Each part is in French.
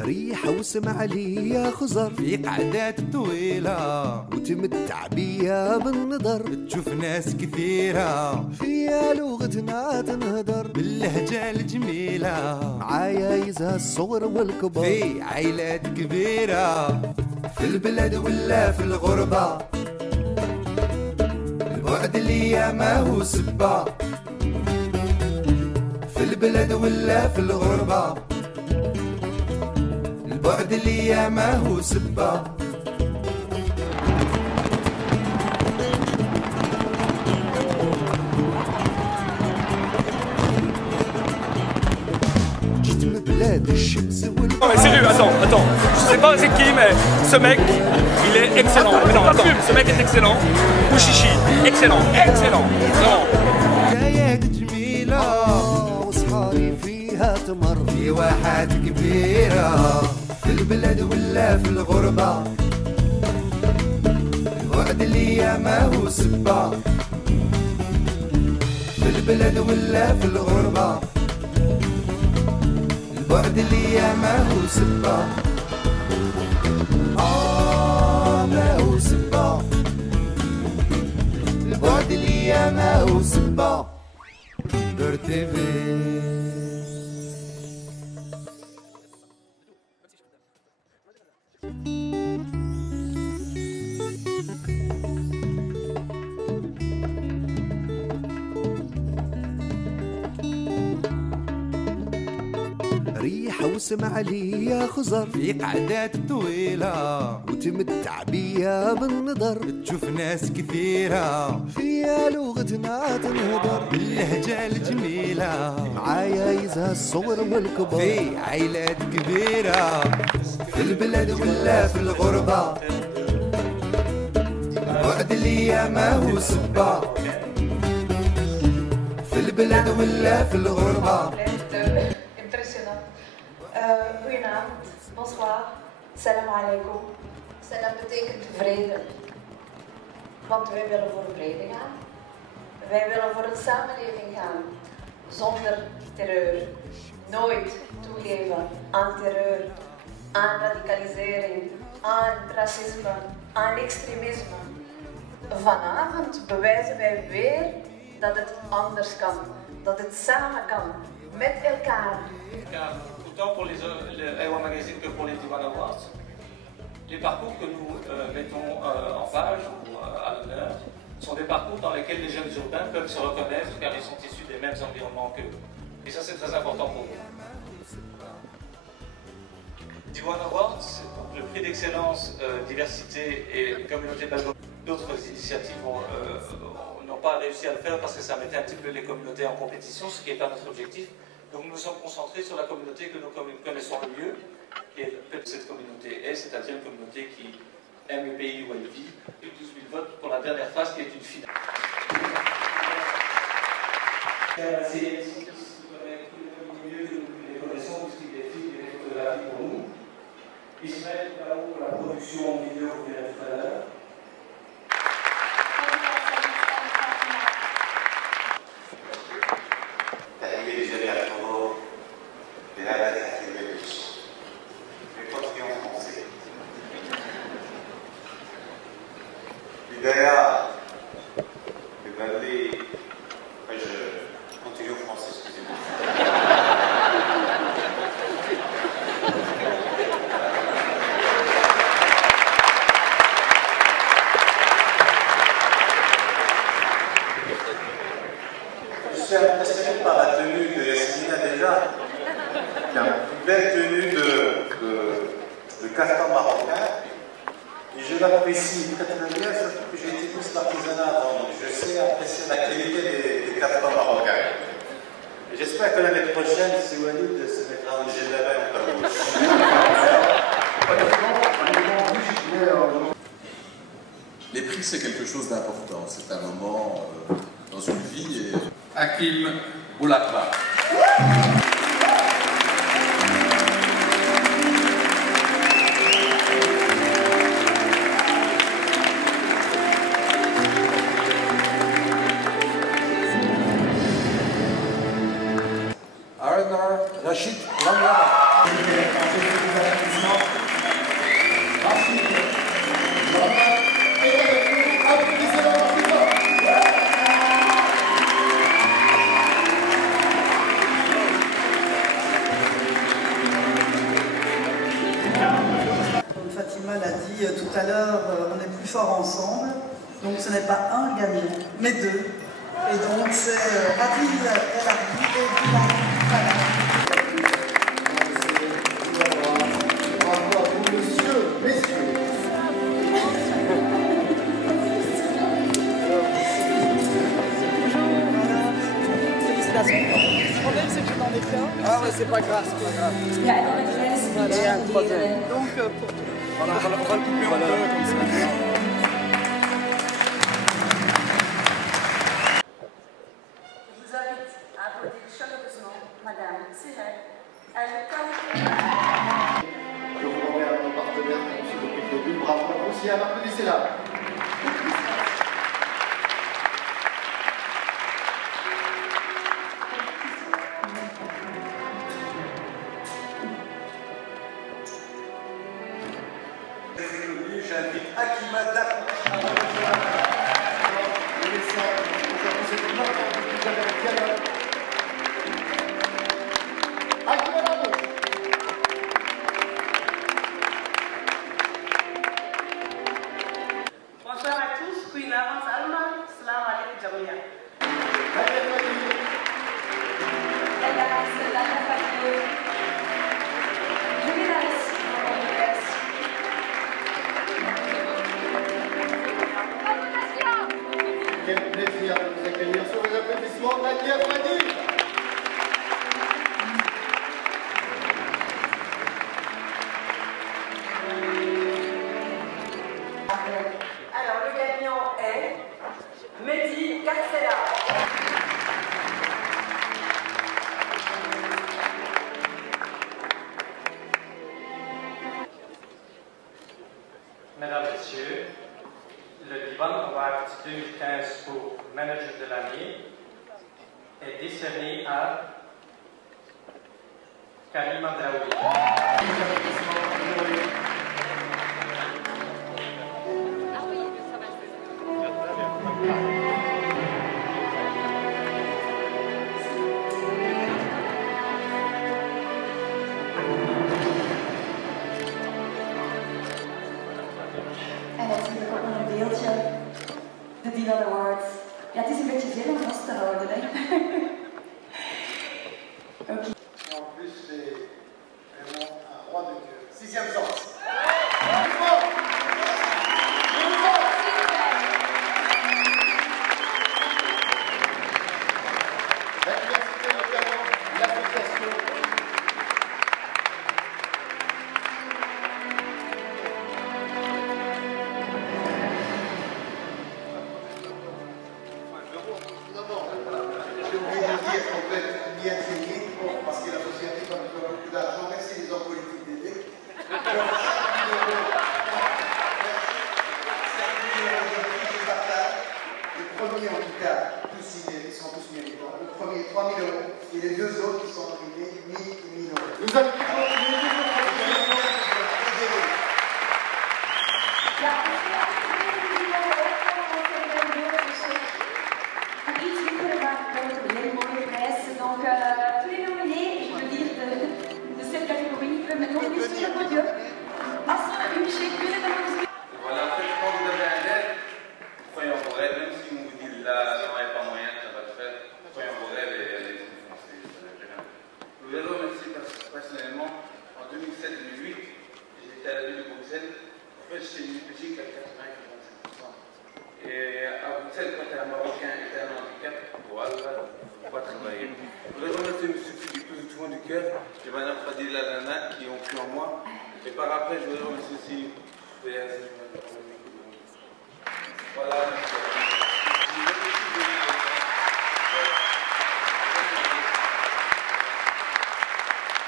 ريحة وسمع لي يا خزر في قعدات طويلة وتمتع بيا بالنظر، تشوف ناس كثيرة فيا لغتنا تنهدر باللهجة الجميلة، معايا يزها الصغر والكبر في عائلات كبيرة في البلد ولا في الغربة، البعد اللي ما هو سبة، في البلد ولا في الغربة، البعد اللي ما هو سبة. جيت من بلاد الشمس والقمر. Non mais sérieux, attends, je sais pas c'est qui mais ce mec, il est excellent. Mais non, attends, ce mec est excellent. Bouchichi, excellent, vraiment. حكايات جميلة وصحاري فيها تمر، في واحات كبيرة في البلد ولا في الغربة، الوعد اللي ما هو سبة، في البلد ولا في الغربة، البعد اللي ما هو سبة، ما هو سبة، البعد اللي ما هو سبة. دور تيفي ريحة وسمع لي يا خزر في قعدات طويلة وتمتع بيا بالنظر، تشوف ناس كثيرة فيا لغتنا تنهدر باللهجة الجميلة، معايا يزها الصغر والكبر في عائلات كبيرة في البلد ولا في الغربة، الوعد اللي ما هو سبة، في البلد ولا في الغربة. Impressionant. Goedenavond, bonsoir, salam alaikum. Salam betekent vrede. Want wij willen voor vrede gaan. Wij willen voor een samenleving gaan zonder terreur. Nooit toegeven aan terreur, aan radicalisering, aan racisme, aan extremisme. Vanavond bewijzen wij weer dat het anders kan, dat het samen kan, met elkaar. Autant pour les Ewa Magazine que pour les Diwan Awards, les parcours que nous mettons en page ou à l'honneur sont des parcours dans lesquels les jeunes urbains peuvent se reconnaître car ils sont issus des mêmes environnements qu'eux. Et ça c'est très important pour nous. Diwan Awards, c'est donc le prix d'excellence diversité et communauté basée. D'autres initiatives n'ont pas réussi à le faire parce que ça mettait un petit peu les communautés en compétition, ce qui n'est pas notre objectif. Donc nous nous sommes concentrés sur la communauté que nous connaissons le mieux, qui est cette communauté est, c'est-à-dire une communauté qui aime le pays où elle vit. 12 000 votes pour la dernière phase qui est une finale. C'est mieux que nous les connaissons, puisqu'il est films et des photographies pour nous. Ismaël, là-haut, pour la production vidéo, vous verrez tout à l'heure. D'ailleurs, je continue au français, excusez-moi. Je suis impressionné par la tenue de Yasmina déjà, qui a une belle tenue de caftan marocain. Et je l'apprécie très très bien, surtout que j'ai été plus l'artisanat avant, donc je sais apprécier la qualité des caftans marocains. J'espère que l'année prochaine, si Walid se mettra en Général en Les prix, c'est quelque chose d'important. C'est un moment dans une vie. Et... Hakim Boulakba. l'heure, on est plus fort ensemble. Donc ce n'est pas un gagnant, mais deux. Et donc c'est Adil El Arbi et Bilal Fala. Encore pour monsieur, messieurs. Félicitations. Le problème c'est que je n'en ai qu'un. Ah ouais, c'est pas grave, c'est pas grave. Il y a un troisième. Donc pour toi. Voilà, on va le couper en deux comme ça. Je vous invite à applaudir chaleureusement Madame Sirel El-Khalifé. Je vous remets à nos partenaires qui ont suivi depuis le début. Bravo, aussi, applaudissez-la. J'invite Akima Dakouch. Bonsoir à tous, goedenavond allemaal. Salam alaikum jamia. Quel plaisir de vous accueillir sur les applaudissements de Nadia Fadi. Alors le gagnant est Mehdi Carcella. Mesdames, Messieurs, le Divan Award 2015 pour Manager de l'année est décerné à Karima Daoui. En natuurlijk ook nog een beeldje. De Divan Awards. Ja, het is een beetje veel om vast te houden, hè. Oké. Et en plus, c'est vraiment un roi de cœur. Sixième sens. La diversité, le talent, l'application. J'ai oublié de dire qu'en fait, il y a enseigné parce que l'associatif a besoin de beaucoup d'argent. Merci les hommes politiques d'aider. Le premier en tout cas, tous ils sont tous méritants. Le premier 3 000 € et les deux autres qui sont nominés 1 000 et 1 000 €. Nous avons Donc, tous les nominés, je veux dire, de cette catégorie peuvent maintenant venir sur le podium. Aslan Ümşek, bienvenue. Voilà, en fait, quand vous avez un aide, croyez en vos rêves, même si on vous dit là, ça n'aurait pas moyen, ça va se faire, croyez en vos rêves et allez-y, foncez, ça va être bien. Je voudrais remercier personnellement, en 2007-2008, j'étais à la ville de Bruxelles. En fait, j'étais une Belgique à 80-85%. Et à Bruxelles, quand un Marocain était un handicap, voilà, on va travailler. Je voudrais remercier M. Philippe tout du fond du cœur et Mme Fadila Lana qui ont cru en moi. Et par après, je voudrais remercier aussi voilà.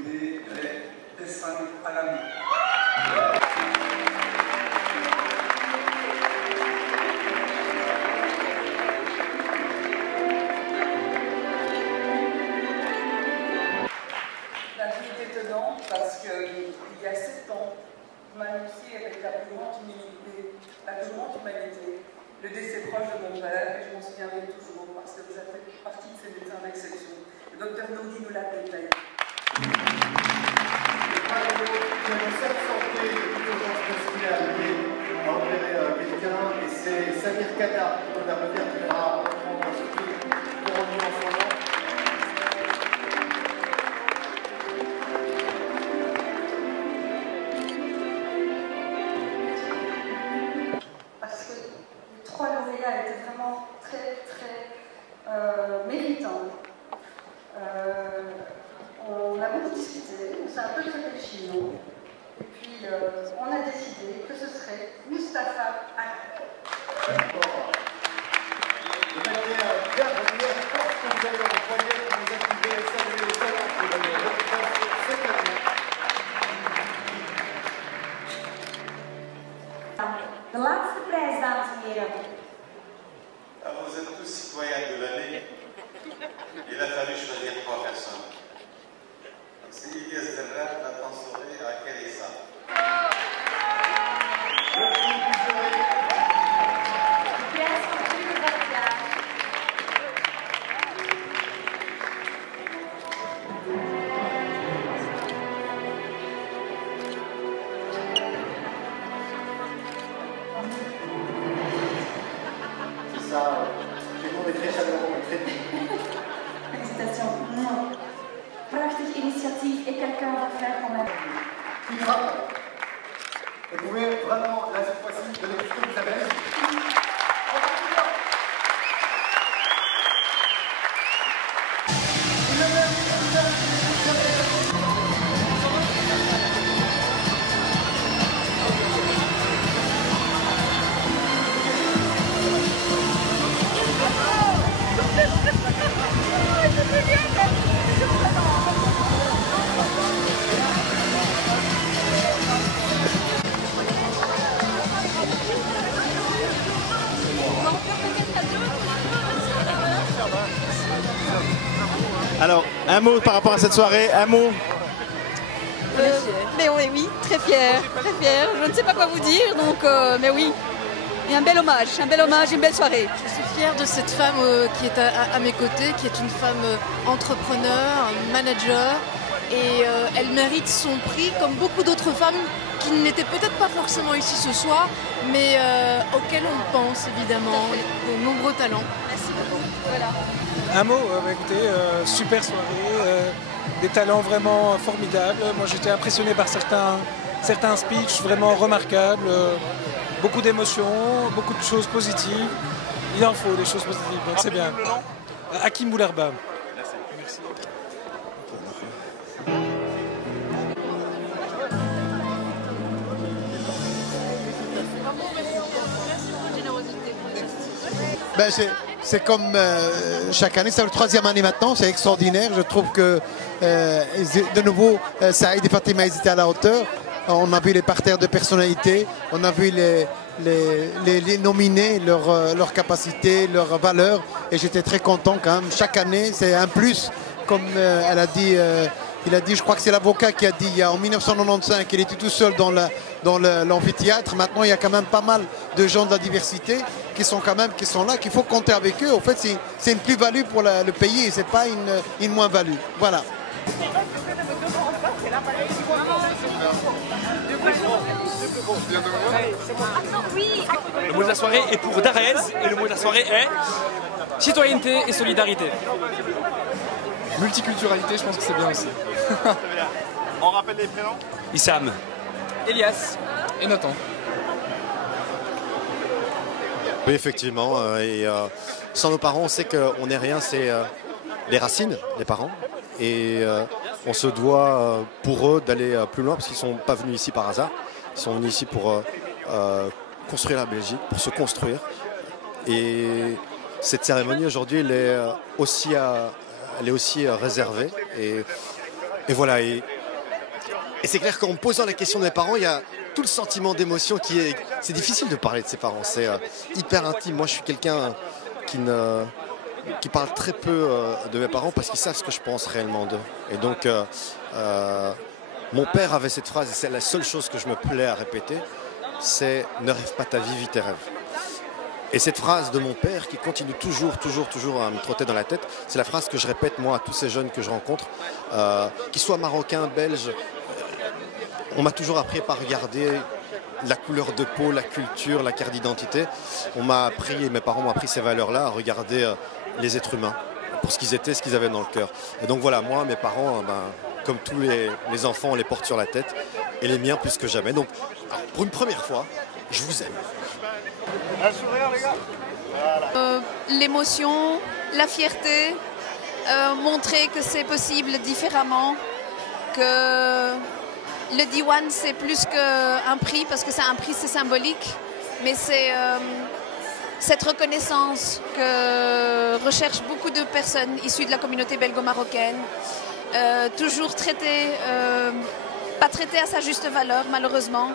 Les dessins à la main. La vie est étonnante parce qu'il y a 7 ans, vous m'annonciez avec la plus grande humilité, la plus grande humanité, le décès proche de mon père, et je m'en souviendrai toujours parce que vous avez fait partie de ces médecins d'exception. Le docteur Nourdi nous l'a détaillé. Santé et urgence destinée à l'aider en certificat pour applaudir qui viendra prendre ce prix couronné en son nom. Parce que les 3 lauréats étaient vraiment très méritants. On a beaucoup discuté, on s'est un peu réfléchi, nous. Et puis, on a décidé que ce serait Mustapha Akbar. De manière bien régulière, je pense que vous allez envoyer pour nous activer et saluer les talents pour le récompense cette année. De laatste prijs, dames en heren. Vous êtes tous citoyens de l'année. Il a fallu choisir 3 personnes. C'est Ilyes Derrat, Nathan Soré et Raquel Issa. C'est ça, tout le monde est très chaleureux et très Félicitations. Prachtig initiatief et quelqu'un va faire quand même. qui frappe. Et vous pouvez vraiment, là, cette fois-ci, donner tout ce que vous avez. Alors, un mot par rapport à cette soirée, un mot. Mais oui, très fier, très fier. Je ne sais pas quoi vous dire, donc, mais oui. Et un bel hommage, une belle soirée. Je suis fière de cette femme qui est à mes côtés, qui est une femme entrepreneur, manager, et elle mérite son prix comme beaucoup d'autres femmes qui n'étaient peut-être pas forcément ici ce soir, mais auxquelles on pense évidemment, de nombreux talents. Merci beaucoup. Voilà. Un mot, écoutez, super soirée, des talents vraiment formidables. Moi j'étais impressionné par certains speeches vraiment remarquables, beaucoup d'émotions, beaucoup de choses positives. Il en faut des choses positives, donc c'est bien. Hakim Boulerba. Merci. Ben c'est comme chaque année, c'est la 3e année maintenant, c'est extraordinaire. Je trouve que de nouveau, Saïd et Fatima, ils étaient à la hauteur. On a vu les parterres de personnalités, on a vu les nominés, leur capacité, leurs valeurs. Et j'étais très content quand même. Chaque année, c'est un plus, comme elle a dit. Il a dit, je crois que c'est l'avocat qui a dit, en 1995, qu'il était tout seul dans l'amphithéâtre. Maintenant, il y a quand même pas mal de gens de la diversité qui sont là, qu'il faut compter avec eux. En fait, c'est une plus-value pour le pays et c'est pas une moins-value. Voilà. Le mot de la soirée est pour Darez et le mot de la soirée est citoyenneté et solidarité. Multiculturalité, je pense que c'est bien aussi. On rappelle les prénoms? Issam, Elias et Nathan. Oui, effectivement. Et sans nos parents, on sait qu'on n'est rien, c'est les racines des parents. Et on se doit pour eux d'aller plus loin parce qu'ils ne sont pas venus ici par hasard. Ils sont venus ici pour construire la Belgique, pour se construire. Et cette cérémonie aujourd'hui, elle est aussi réservée. Et voilà. Et c'est clair qu'en posant la question des parents, il y a tout le sentiment d'émotion qui est... C'est difficile de parler de ses parents, c'est hyper intime. Moi, je suis quelqu'un qui parle très peu de mes parents parce qu'ils savent ce que je pense réellement d'eux. Et donc, mon père avait cette phrase, et c'est la seule chose que je me plais à répéter, c'est « Ne rêve pas ta vie, vis tes rêves ». Et cette phrase de mon père qui continue toujours à me trotter dans la tête, c'est la phrase que je répète moi à tous ces jeunes que je rencontre, qu'ils soient marocains, belges. On m'a toujours appris par regarder la couleur de peau, la culture, la carte d'identité. On m'a appris, et mes parents m'ont appris ces valeurs-là, à regarder les êtres humains pour ce qu'ils étaient, ce qu'ils avaient dans le cœur. Et donc voilà, moi, mes parents, comme tous les enfants, on les porte sur la tête, et les miens plus que jamais. Donc, pour une première fois, je vous aime. Un sourire, les gars. L'émotion, la fierté, montrer que c'est possible différemment, que le D1 c'est plus qu'un prix, parce que c'est un prix, c'est symbolique, mais c'est cette reconnaissance que recherchent beaucoup de personnes issues de la communauté belgo-marocaine, toujours traitée, pas traitée à sa juste valeur malheureusement.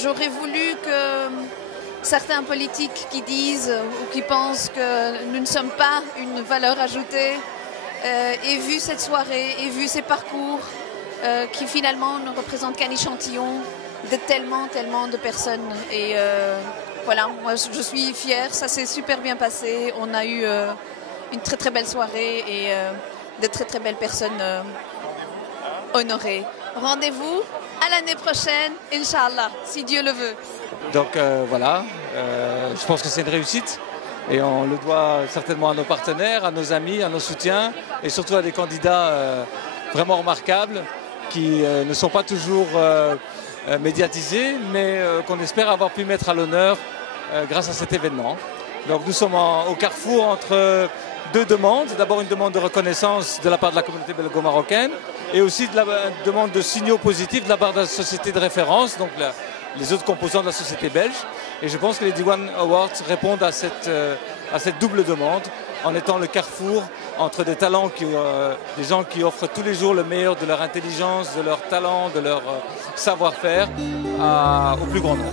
J'aurais voulu que certains politiques qui disent ou qui pensent que nous ne sommes pas une valeur ajoutée aient vu cette soirée, aient vu ces parcours qui finalement ne représentent qu'un échantillon de tellement de personnes. Et voilà, moi je suis fière, ça s'est super bien passé. On a eu une très belle soirée et de très belles personnes honorées. Rendez-vous à l'année prochaine, Inch'Allah, si Dieu le veut. Donc voilà, je pense que c'est une réussite et on le doit certainement à nos partenaires, à nos amis, à nos soutiens et surtout à des candidats vraiment remarquables qui ne sont pas toujours médiatisés mais qu'on espère avoir pu mettre à l'honneur grâce à cet événement. Donc nous sommes au carrefour entre deux demandes. D'abord une demande de reconnaissance de la part de la communauté belgo-marocaine et aussi de la demande de signaux positifs de la part de la société de référence, donc les autres composants de la société belge. Et je pense que les D1 Awards répondent à cette double demande en étant le carrefour entre des talents, des gens qui offrent tous les jours le meilleur de leur intelligence, de leur talent, de leur savoir-faire au plus grand nombre.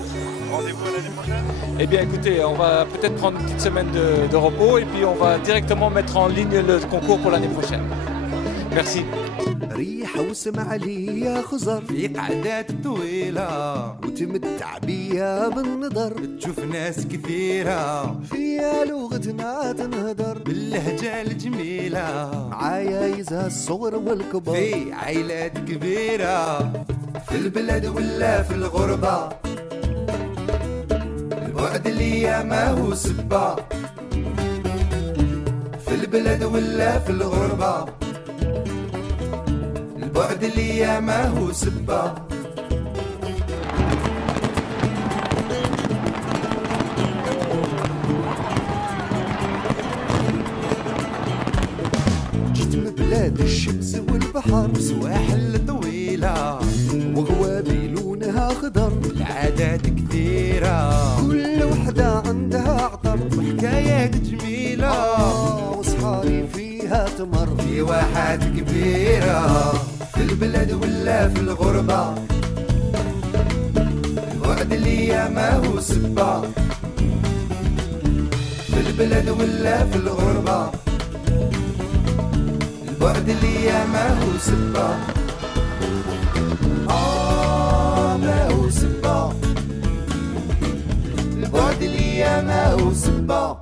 Rendez-vous à l'année prochaine. Eh bien écoutez, on va peut-être prendre une petite semaine de repos et puis on va directement mettre en ligne le concours pour l'année prochaine. Merci. ريحة وسمع لي يا خزر في قعدات طويلة وتمتع بيا بالنظر تشوف ناس كثيرة فيا لغتنا تنهدر باللهجة الجميلة معايا يزها الصغر والكبار في عائلات كبيرة في البلد ولا في الغربة البعد اللي ما هو سبة في البلد ولا في الغربة البعد اللي ما هو سبة جيت من بلاد الشمس والبحر سواحل طويلة وغوابي لونها خضر العادات كثيرة كل وحدة عندها عطر وحكايات جميلة وصحاري فيها تمر في واحات كبيرة في البلد ولا في الغربة البعد اللي ما هو سبة في البلد ولا في الغربة البعد اللي ما هو سبة ما هو سبة البعد اللي ما هو سبة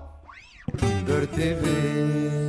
دور تيفي